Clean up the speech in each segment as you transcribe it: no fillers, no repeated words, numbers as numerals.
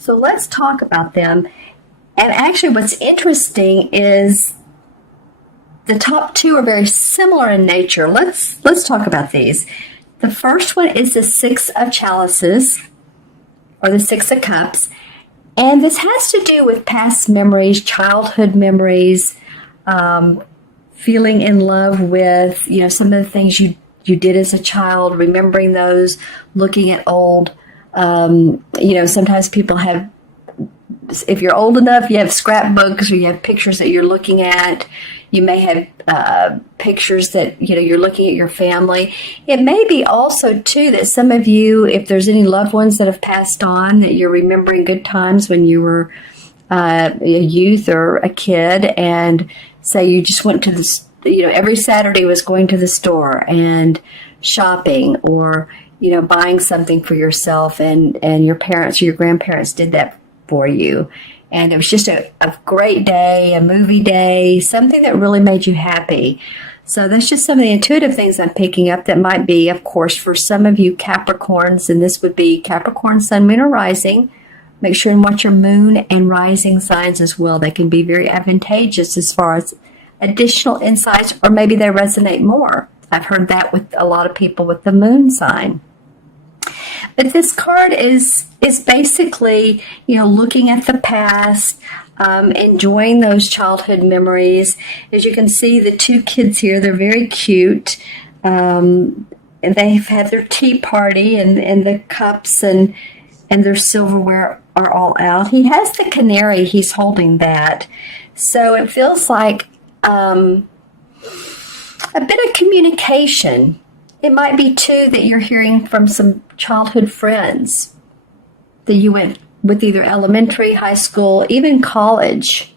So let's talk about them. And actually what's interesting is the top two are very similar in nature. Let's talk about these. The first one is the Six of Chalices, or the Six of Cups. And this has to do with past memories, childhood memories, feeling in love with, some of the things you did as a child, remembering those, looking at old, sometimes people have, if you're old enough, you have scrapbooks or you have pictures that you're looking at. You may have pictures that, you're looking at your family. It may be also, too, that some of you, if there's any loved ones that have passed on, that you're remembering good times when you were a youth or a kid, and say you just went to the, every Saturday was going to the store and shopping, or, buying something for yourself, and your parents or your grandparents did that for you. And it was just a great day, a movie day, something that really made you happy. So that's just some of the intuitive things I'm picking up that might be, of course, for some of you Capricorns, and this would be Capricorn, Sun, Moon, or Rising. Make sure and watch your moon and rising signs as well. They can be very advantageous as far as additional insights, or maybe they resonate more. I've heard that with a lot of people with the moon sign. But this card is basically, looking at the past, enjoying those childhood memories. As you can see, the two kids here, they're very cute. And they've had their tea party, and the cups and their silverware are all out. He has the canary. He's holding that. So it feels like a bit of communication. It might be, too, that you're hearing from some childhood friends that you went with, either elementary, high school, even college,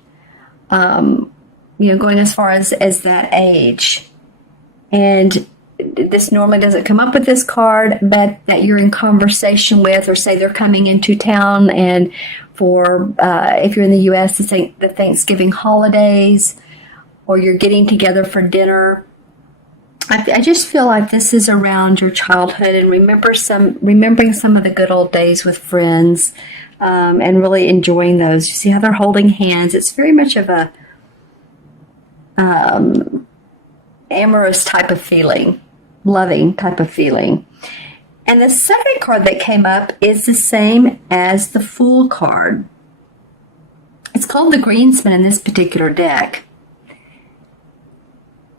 going as far as that age. And this normally doesn't come up with this card, but that you're in conversation with, or say they're coming into town, and for, if you're in the U.S., the Thanksgiving holidays, or you're getting together for dinner. I just feel like this is around your childhood, and remembering some of the good old days with friends, and really enjoying those. You see how they're holding hands. It's very much of a amorous type of feeling, loving type of feeling. And the second card that came up is the same as the Fool card. It's called the Greensman in this particular deck.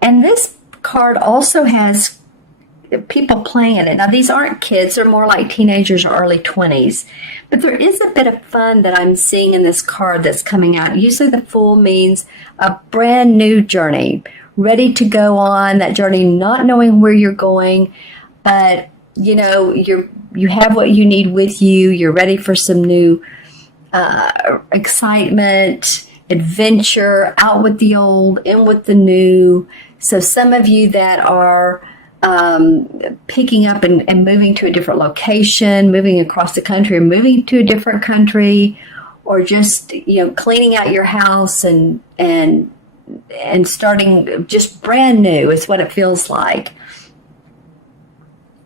And this card also has people playing in it. Now, these aren't kids. They're more like teenagers or early 20s. But there is a bit of fun that I'm seeing in this card that's coming out. Usually the Fool means a brand new journey, ready to go on that journey, not knowing where you're going, but, you have what you need with you. You're ready for some new excitement, adventure, out with the old, in with the new. So some of you that are picking up and moving to a different location, moving across the country, or moving to a different country, or just, cleaning out your house and starting just brand new is what it feels like.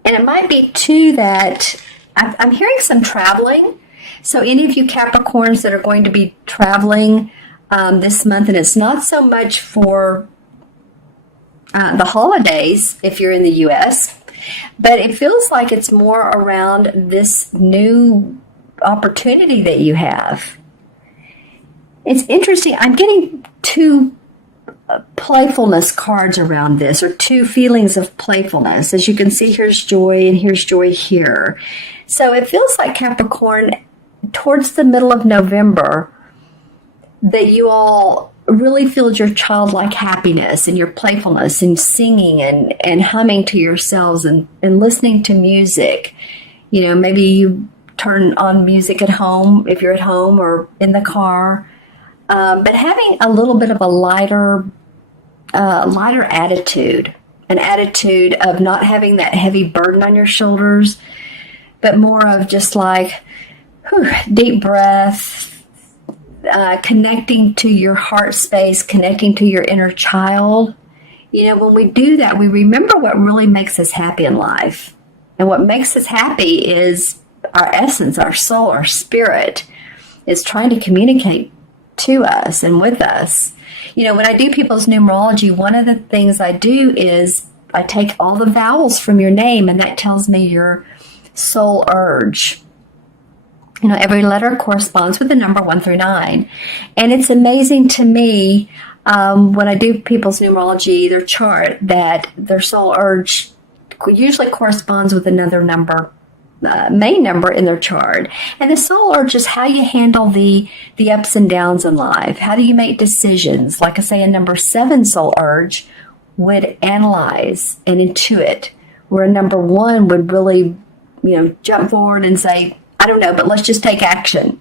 And it might be too that I'm hearing some traveling. So any of you Capricorns that are going to be traveling this month, and it's not so much for the holidays if you're in the U.S., but it feels like it's more around this new opportunity that you have. It's interesting. I'm getting two playfulness cards around this, or two feelings of playfulness. As you can see, here's joy and here's joy here. So it feels like, Capricorn, towards the middle of November, that you all really feel your childlike happiness and your playfulness, and singing and humming to yourselves, and listening to music. Maybe you turn on music at home if you're at home, or in the car. But having a little bit of a lighter attitude, an attitude of not having that heavy burden on your shoulders, but more of just like, deep breath, connecting to your heart space, connecting to your inner child. When we do that, we remember what really makes us happy in life. And what makes us happy is our essence, our soul, our spirit. is trying to communicate to us and with us. When I do people's numerology, one of the things I do is I take all the vowels from your name, and that tells me your soul urge. Every letter corresponds with the number 1 through 9. And it's amazing to me when I do people's numerology, their chart, that their soul urge usually corresponds with another number, main number in their chart. And the soul urge is how you handle the ups and downs in life. How do you make decisions? Like I say, a number 7 soul urge would analyze and intuit, where a number 1 would really, jump forward and say, I don't know, but let's just take action.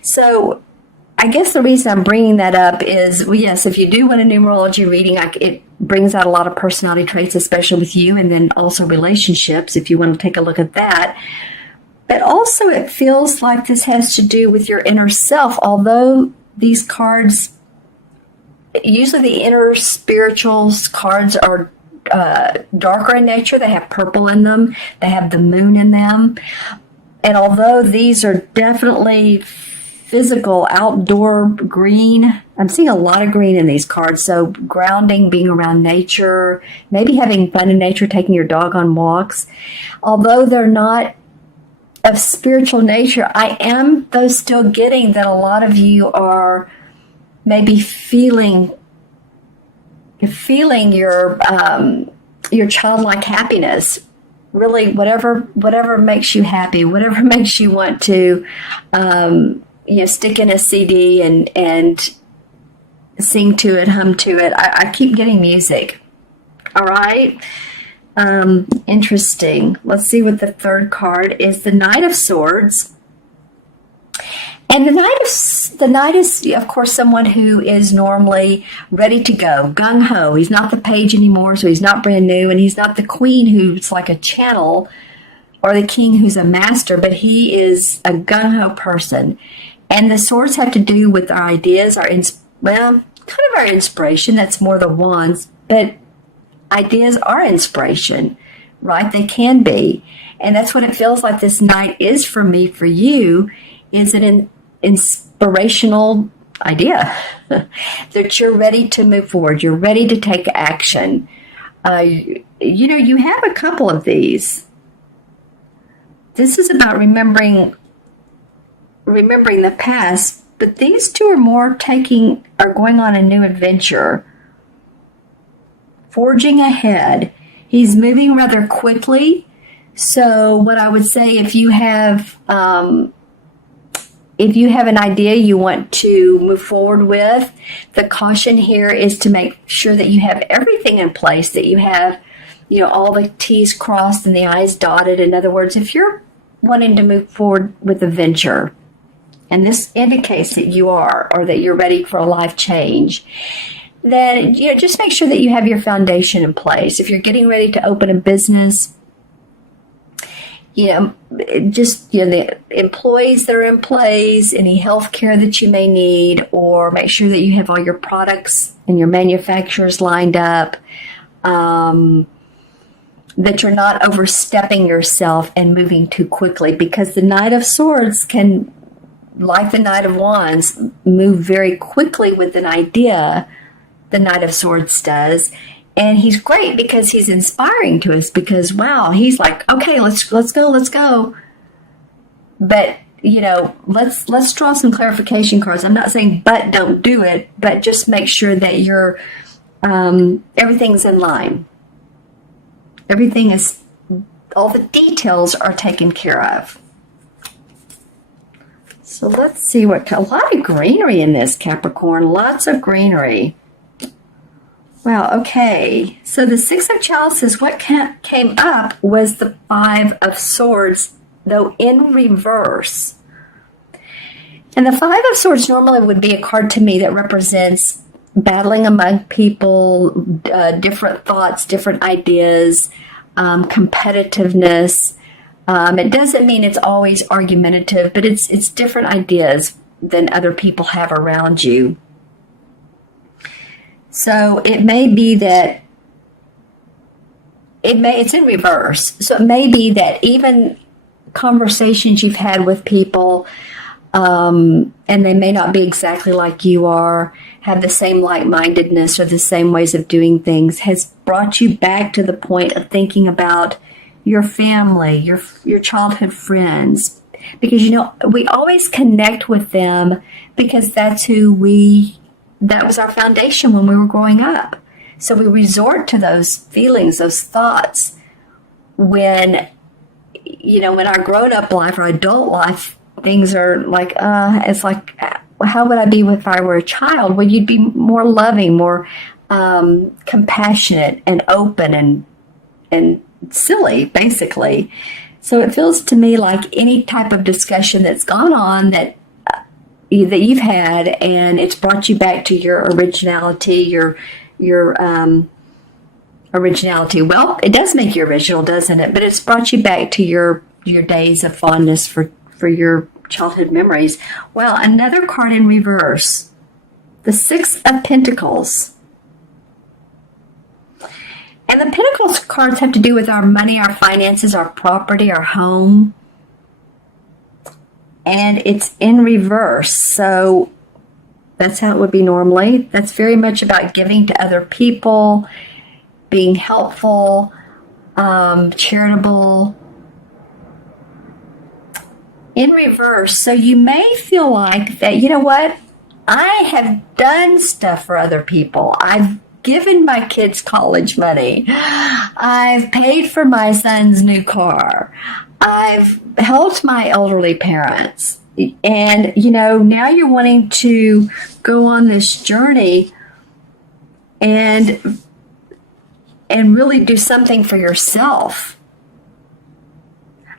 So I guess the reason I'm bringing that up is, well, yes, if you do want a numerology reading, it brings out a lot of personality traits, especially with you, and then also relationships, if you want to take a look at that. But also it feels like this has to do with your inner self, although these cards, usually the inner spirituals cards are darker in nature. They have purple in them. They have the moon in them. And although these are definitely physical, outdoor green, I'm seeing a lot of green in these cards. So grounding, being around nature, maybe having fun in nature, taking your dog on walks. Although they're not of spiritual nature, I am, though, still getting that a lot of you are maybe feeling your childlike happiness. Really, whatever makes you happy, whatever makes you want to, stick in a CD and sing to it, hum to it. I keep getting music. All right. Interesting. Let's see what the third card is. The Knight of Swords. And the knight is, of course, someone who is normally ready to go, gung-ho. He's not the page anymore, so he's not brand new, and he's not the queen who's like a channel, or the king who's a master, but he is a gung-ho person. And the swords have to do with our ideas, kind of our inspiration. That's more the wands, but ideas are inspiration, right? They can be. And that's what it feels like this night is for me, for you, is an inspirational idea that you're ready to move forward. You're ready to take action. You have a couple of these. This is about remembering the past, but these two are going on a new adventure, forging ahead. He's moving rather quickly. So what I would say, if you have an idea you want to move forward with, the caution here is to make sure that you have everything in place, that you have, all the T's crossed and the I's dotted. In other words, if you're wanting to move forward with a venture, and this indicates that you are, or that you're ready for a life change, then, just make sure that you have your foundation in place. If you're getting ready to open a business, the employees that are in place, any health care that you may need, or make sure that you have all your products and your manufacturers lined up, that you're not overstepping yourself and moving too quickly, because the Knight of Swords can, like the Knight of Wands, move very quickly with an idea. The Knight of Swords does. And he's great because he's inspiring to us, because, wow, he's like, okay, let's go. But, let's draw some clarification cards. I'm not saying, but don't do it, but just make sure that you're, everything's in line. All the details are taken care of. So let's see a lot of greenery in this, Capricorn, lots of greenery. Wow, okay. So the Six of Chalices, what came up was the Five of Swords, though in reverse. And the Five of Swords normally would be a card to me that represents battling among people, different thoughts, different ideas, competitiveness. It doesn't mean it's always argumentative, but it's different ideas than other people have around you. So it may be that it's in reverse. So it may be that even conversations you've had with people, and they may not be exactly like you are, have the same like-mindedness or the same ways of doing things, has brought you back to the point of thinking about your family, your childhood friends. Because, we always connect with them because that was our foundation when we were growing up. So we resort to those feelings, those thoughts when our grown-up life or adult life, things are like, it's like, how would I be if I were a child? Well, you'd be more loving, more compassionate and open and silly, basically. So it feels to me like any type of discussion that's gone on that you've had, and it's brought you back to your originality, your originality. Well, it does make you original, doesn't it? But it's brought you back to your days of fondness for your childhood memories. Well, another card in reverse, the Six of Pentacles. And the Pentacles cards have to do with our money, our finances, our property, our home. And it's in reverse. So that's how it would be normally. That's very much about giving to other people, being helpful, charitable. In reverse. So you may feel like that, you know what? I have done stuff for other people. I've given my kids college money. I've paid for my son's new car. I've helped my elderly parents. And, now you're wanting to go on this journey and really do something for yourself.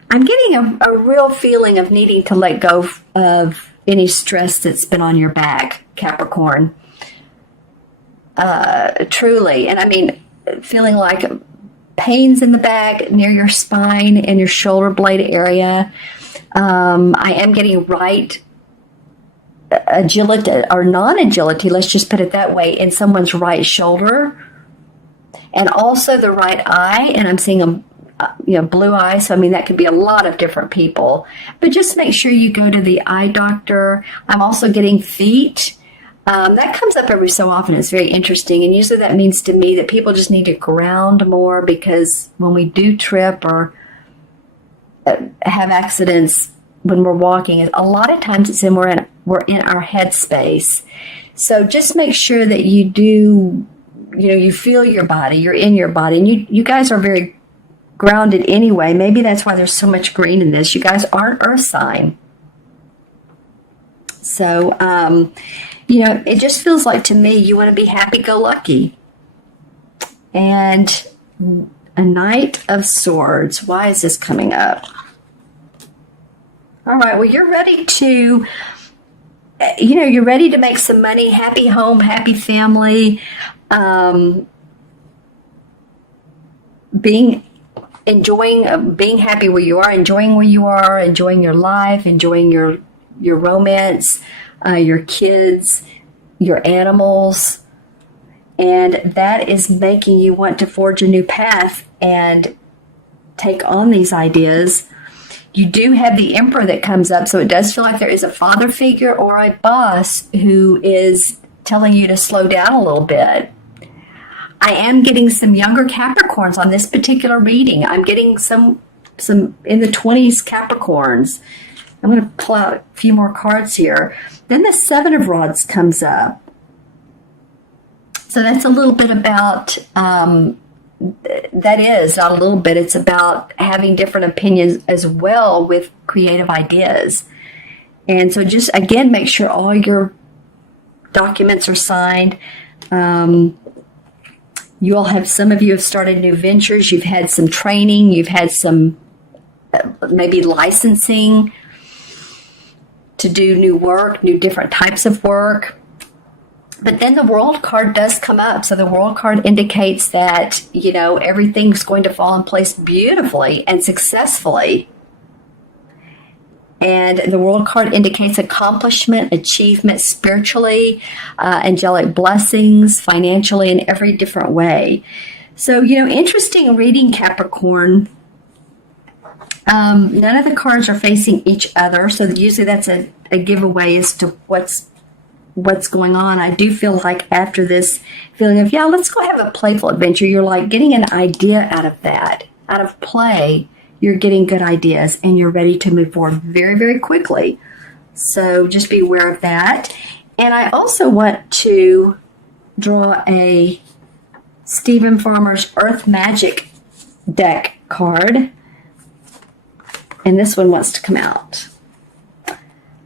I'm getting a real feeling of needing to let go of any stress that's been on your back, Capricorn. Truly. And I mean, feeling like pains in the back, near your spine and your shoulder blade area. I am getting right agility or non-agility, let's just put it that way, in someone's right shoulder. And also the right eye. And I'm seeing a blue eye. So, I mean, that could be a lot of different people. But just make sure you go to the eye doctor. I'm also getting feet. That comes up every so often. It's very interesting. And usually that means to me that people just need to ground more, because when we do trip or have accidents when we're walking, a lot of times it's we're in our head space. So just make sure that you do, you feel your body, you're in your body. And you guys are very grounded anyway. Maybe that's why there's so much green in this. You guys aren't earth sign. So, it just feels like to me you want to be happy-go-lucky. And a Knight of Swords. Why is this coming up? All right, well, you're ready to, you're ready to make some money, happy home, happy family, being happy where you are, enjoying your life, enjoying your romance, your kids, your animals, and that is making you want to forge a new path and take on these ideas. You do have the Emperor that comes up, so it does feel like there is a father figure or a boss who is telling you to slow down a little bit. I am getting some younger Capricorns on this particular reading. I'm getting some in the 20s Capricorns. I'm going to pull out a few more cards here. Then the Seven of Rods comes up. So that's a little bit about, that is, not a little bit, it's about having different opinions as well with creative ideas. And so just, again, make sure all your documents are signed. You all have, some of you have started new ventures. You've had some training. You've had some maybe licensing to do new work, new different types of work. But then the World card does come up. So the World card indicates that, everything's going to fall in place beautifully and successfully. And the World card indicates accomplishment, achievement spiritually, angelic blessings, financially, in every different way. So, interesting reading, Capricorn. None of the cards are facing each other, so usually that's a giveaway as to what's going on. I do feel like after this feeling of, yeah, let's go have a playful adventure, you're like getting an idea out of that. Out of play, you're getting good ideas and you're ready to move forward very, very quickly. So just be aware of that. And I also want to draw a Stephen Farmer's Earth Magic deck card. And this one wants to come out.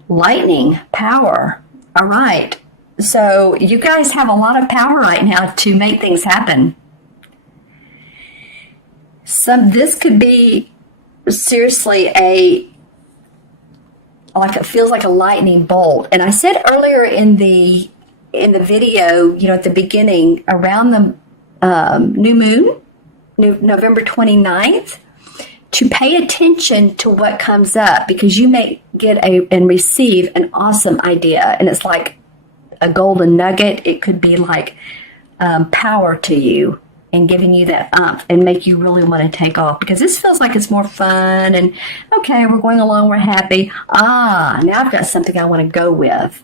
Lightning, power. All right. So you guys have a lot of power right now to make things happen. This could be seriously it feels like a lightning bolt. And I said earlier in the video, at the beginning, around the new moon, November 29th, to pay attention to what comes up, because you may get and receive an awesome idea, and it's like a golden nugget. It could be like power to you and giving you that umph and make you really want to take off, because this feels like it's more fun and okay, we're going along, we're happy. Now I've got something I want to go with.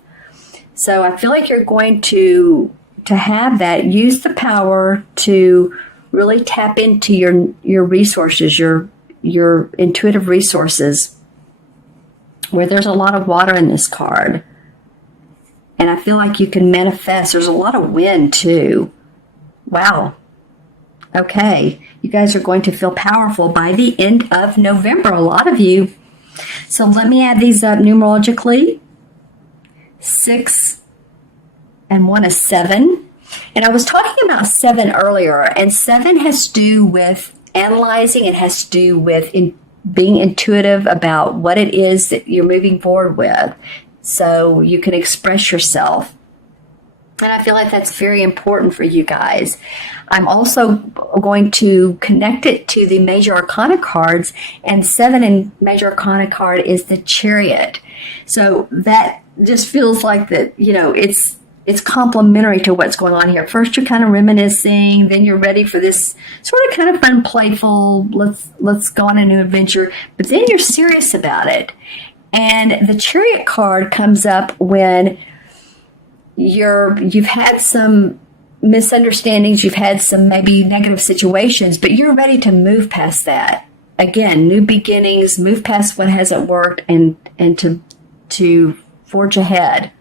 So I feel like you're going to have that. Use the power to really tap into your resources, your intuitive resources, where there's a lot of water in this card. And I feel like you can manifest. There's a lot of wind too. Wow. Okay. You guys are going to feel powerful by the end of November, a lot of you. So let me add these up numerologically. 6 and 1 is 7. And I was talking about 7 earlier, and 7 has to do with analyzing. It has to do with being intuitive about what it is that you're moving forward with, so you can express yourself. And I feel like that's very important for you guys. I'm also going to connect it to the Major Arcana cards, and 7 in Major Arcana card is the Chariot. So that just feels like that, it's complementary to what's going on here. First, you're kind of reminiscing, then you're ready for this sort of kind of fun, playful, let's go on a new adventure, but then you're serious about it. And the Chariot card comes up when you've had some misunderstandings, you've had some maybe negative situations, but you're ready to move past that. Again, new beginnings, move past what hasn't worked, and to forge ahead.